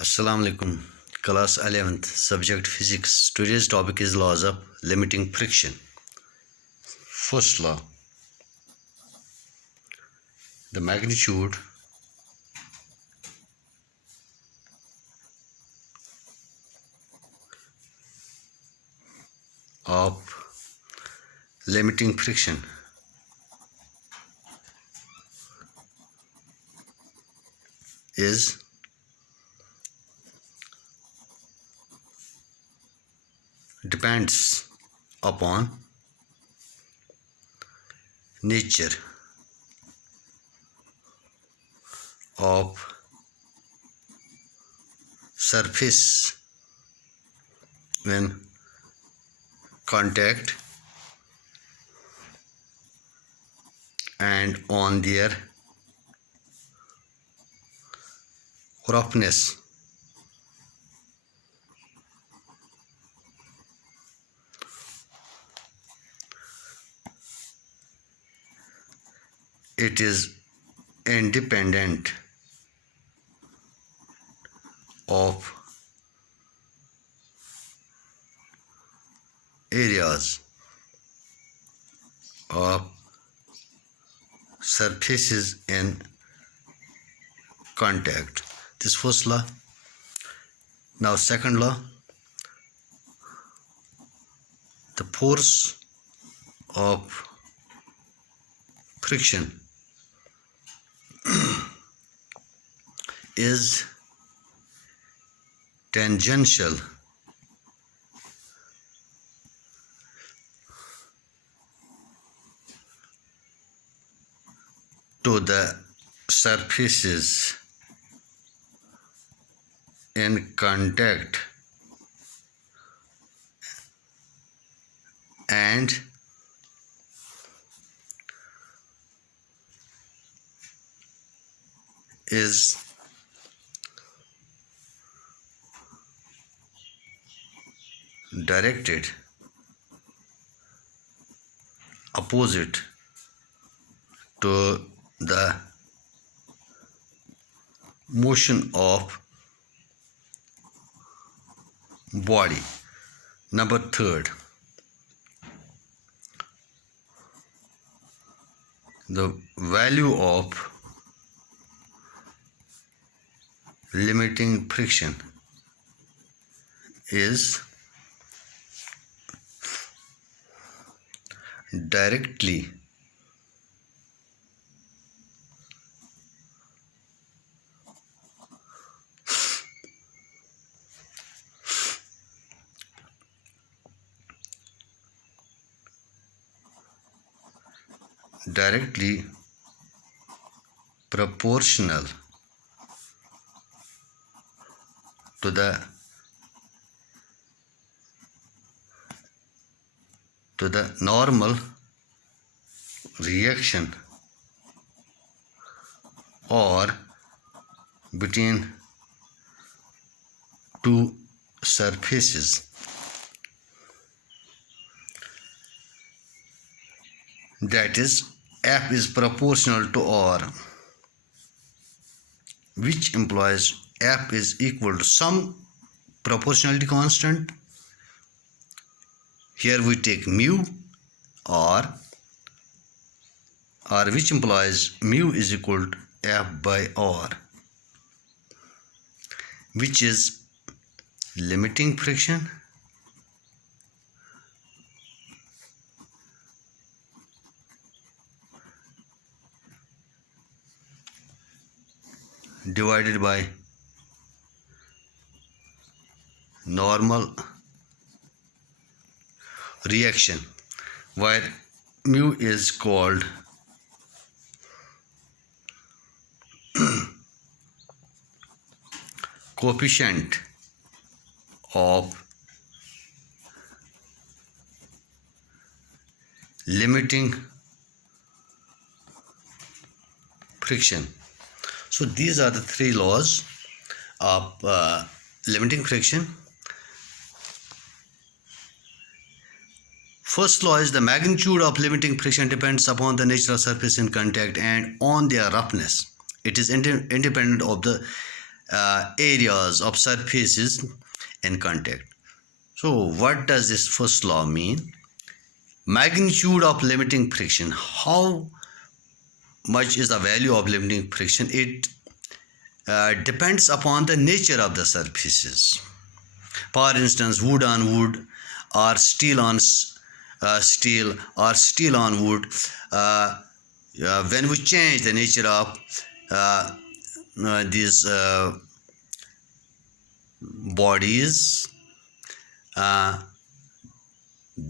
Assalamu alaikum. Class 11th, subject physics. Today's topic is laws of limiting friction. First law, the magnitude of limiting friction is depends upon nature of surface when contact and on their roughness. It is independent of areas of surfaces in contact. This first law. Now second law, the force of friction is tangential to the surfaces in contact and is directed opposite to the motion of body. Number third, the value of limiting friction is directly proportional to the normal reaction or between two surfaces. That is, F is proportional to R, which implies F is equal to some proportionality constant. Here we take mu or which implies mu is equal to F by R, which is limiting friction divided by normal reaction, where mu is called coefficient of limiting friction. So these are the three laws of limiting friction. First law is the magnitude of limiting friction depends upon the nature of surface in contact and on their roughness. It is independent of the areas of surfaces in contact. So what does this first law mean? Magnitude of limiting friction. How much is the value of limiting friction? It depends upon the nature of the surfaces. For instance, wood on wood or steel on steel or steel on wood. When we change the nature of these bodies,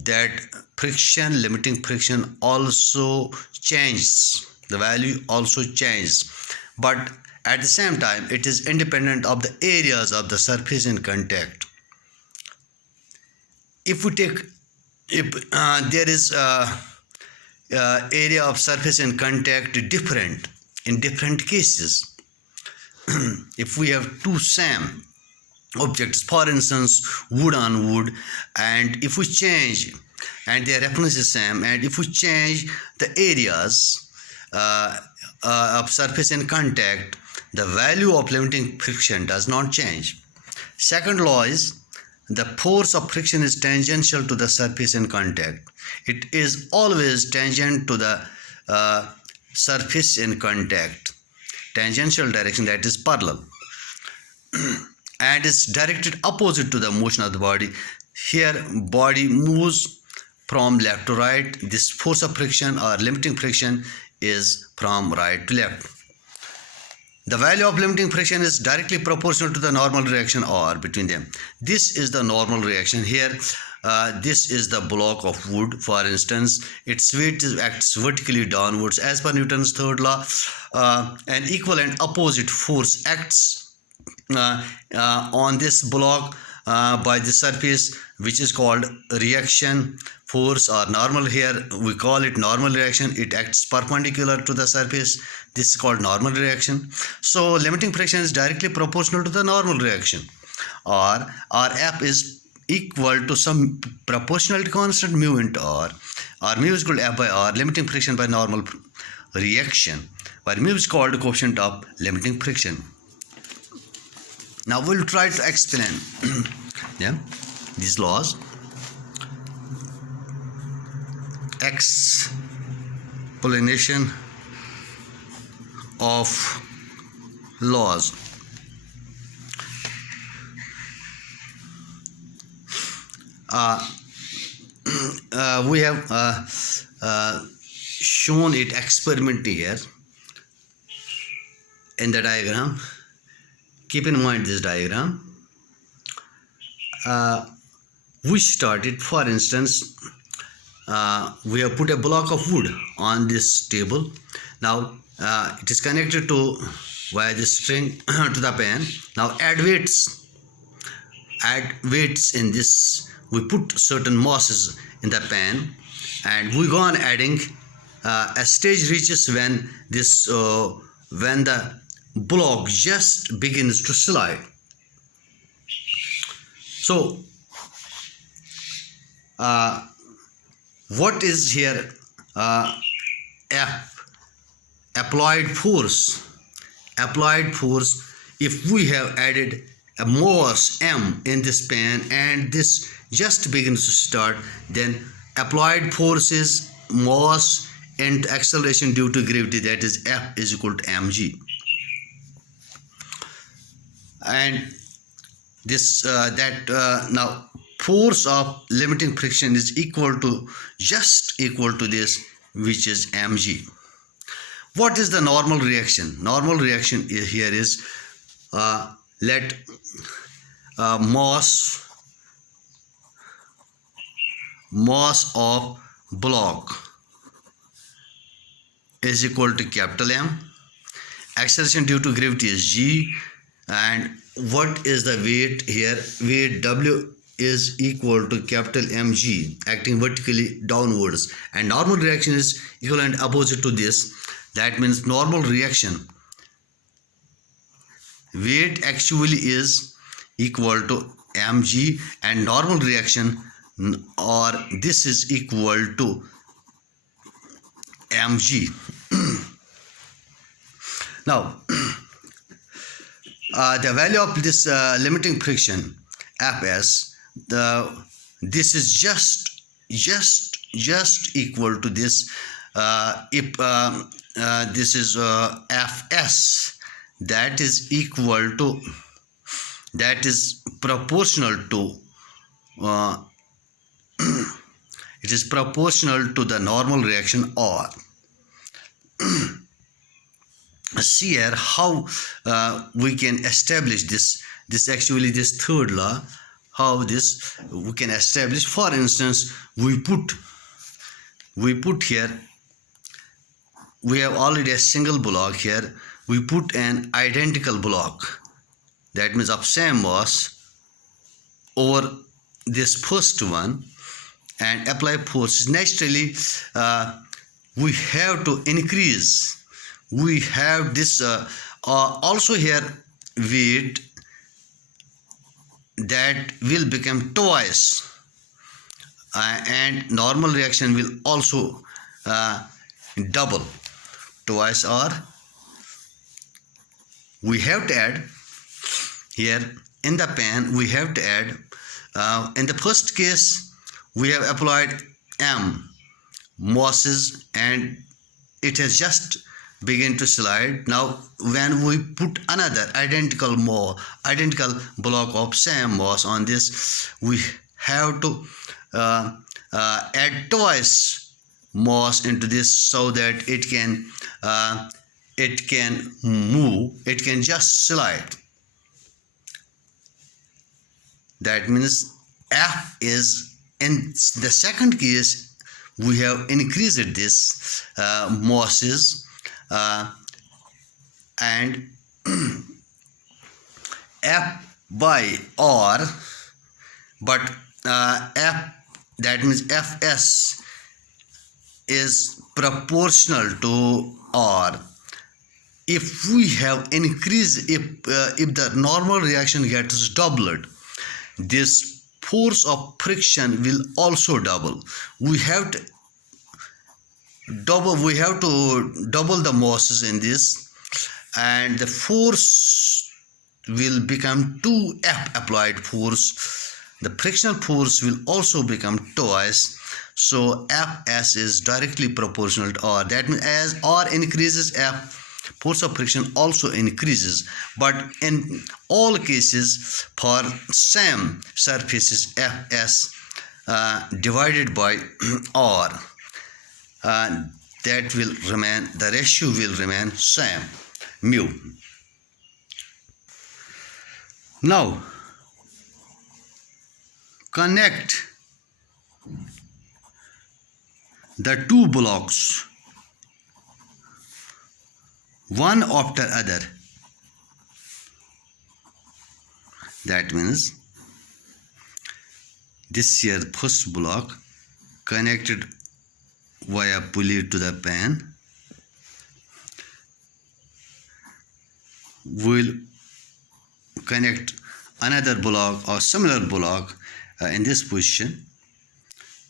that friction, limiting friction also changes. The value also changes, but at the same time it is independent of the areas of the surface in contact. If we take, if there is area of surface in contact different in different cases, if we have two same objects, for instance wood on wood, and if we change, and their reference is same, and if we change the areas of surface in contact, the value of limiting friction does not change. Second law is the force of friction is tangential to the surface in contact. It is always tangent to the surface in contact, tangential direction, that is parallel, and is directed opposite to the motion of the body. Here body moves from left to right. This force of friction or limiting friction is from right to left. The value of limiting friction is directly proportional to the normal reaction or between them. This is the normal reaction. Here this is the block of wood, for instance. Its weight acts vertically downwards. As per Newton's third law, an equal and opposite force acts on this block by the surface, which is called reaction force or normal. Here we call it normal reaction. It acts perpendicular to the surface. This is called normal reaction. So limiting friction is directly proportional to the normal reaction, or F is equal to some proportionality constant mu into R, or mu is equal to F by R, limiting friction by normal reaction, where mu is called the coefficient of limiting friction. Now we'll try to explain these laws. Explanation of laws. We have shown it experimentally here in the diagram. Keep in mind this diagram. We started, for instance, we have put a block of wood on this table. Now it is connected to via the string to the pan. Now add weights in this. We put certain masses in the pan, and we go on adding. A stage reaches when this when the block just begins to slide. So what is here? F, applied force. Applied force, if we have added a mass m in this pan and this just begins to start, then applied force is mass and acceleration due to gravity, that is F is equal to mg. And this now force of limiting friction is just equal to this, which is mg. What is the normal reaction? Normal reaction here is let mass of block is equal to capital M. Acceleration due to gravity is g, and what is the weight here? Weight W is equal to capital mg, acting vertically downwards, and normal reaction is equal and opposite to this. That means normal reaction weight actually is equal to mg, and normal reaction, or this is equal to mg. Now the value of this limiting friction Fs, this is just equal to this, if this is Fs, that is equal to, that is proportional to it is proportional to the normal reaction R. See here how we can establish this actually this third law, how this we can establish. For instance, we put here, we have already a single block here, we put an identical block, that means of same mass, over this first one and apply forces. Naturally we have to increase, we have this also here weight that will become twice, and normal reaction will also double twice, or we have to add here in the pan, we have to add in the first case we have applied M masses and it has just begin to slide. Now when we put another identical block of same mass on this, we have to add twice mass into this so that it can move, it can just slide. That means F is, in the second case we have increased this masses and F by R, but F, that means Fs is proportional to R. If we have increased, if the normal reaction gets doubled, this force of friction will also double. We have to double the masses in this, and the force will become 2F applied force. The frictional force will also become twice. So Fs is directly proportional to R. That means as R increases, F force of friction also increases. But in all cases for same surfaces, Fs divided by R, that will remain, the ratio will remain same, mu. Now connect the two blocks one after other. That means this here first block connected via pulley to the pan will connect another block or similar block in this position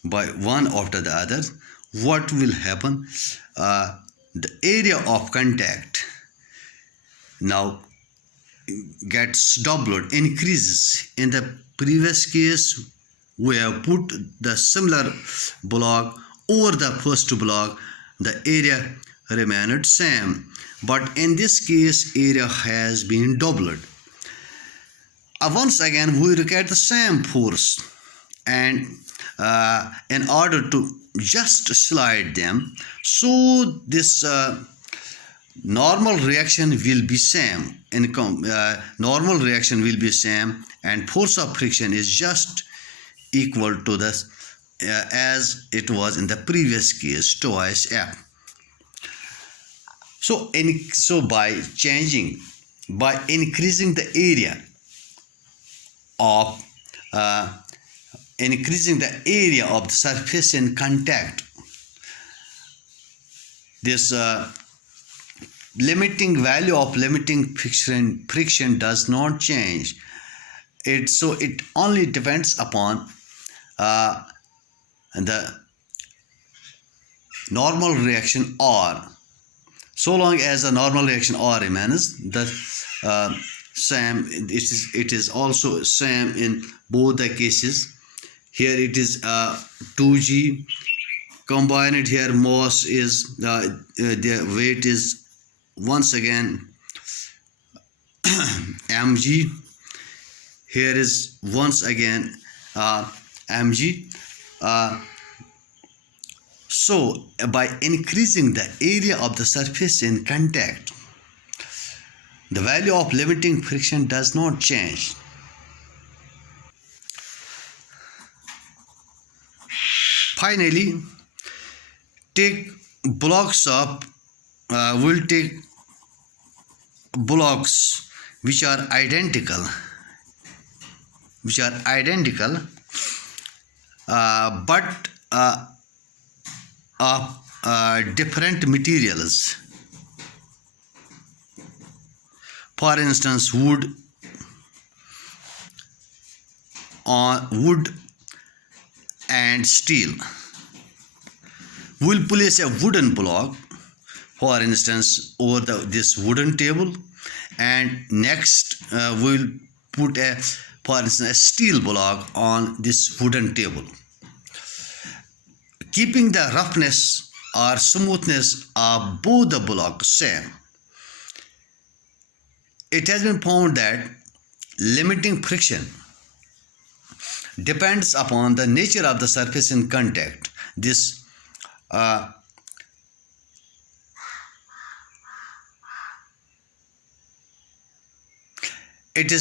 by one after the other. What will happen? The area of contact now gets doubled, increases. In the previous case we have put the similar block over the first block, the area remained same, but in this case area has been doubled. Once again we look at the same force, and in order to just slide them, so this normal reaction will be same, normal reaction will be same, and force of friction is just equal to the as it was in the previous case, twice F. So by increasing the area of the surface in contact, this limiting value of limiting friction does not change. It only depends upon the normal reaction R. So long as the normal reaction R remains, the same. It is also same in both the cases. Here it is 2g. Combined here mass is the weight is once again mg. Here is once again mg. So by increasing the area of the surface in contact, the value of limiting friction does not change. Finally, take blocks of we'll take blocks which are identical but of different materials. For instance, wood and steel. We'll place a wooden block, for instance, over this wooden table, and next we'll put for instance, a steel block on this wooden table. Keeping the roughness or smoothness of both the blocks same, it has been found that limiting friction depends upon the nature of the surface in contact. This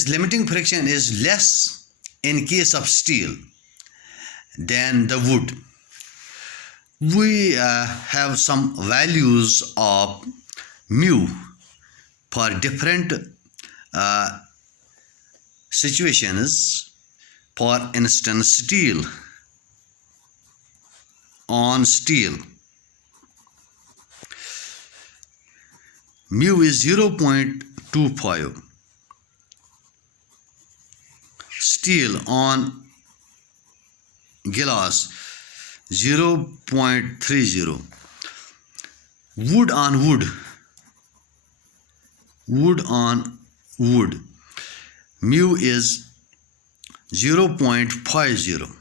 limiting friction is less in case of steel than the wood. We have some values of mu for different situations. For instance, steel on steel, mu is 0.25. Steel on glass, 0.30. Wood on wood, mu is 0.50,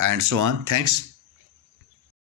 and so on. Thanks.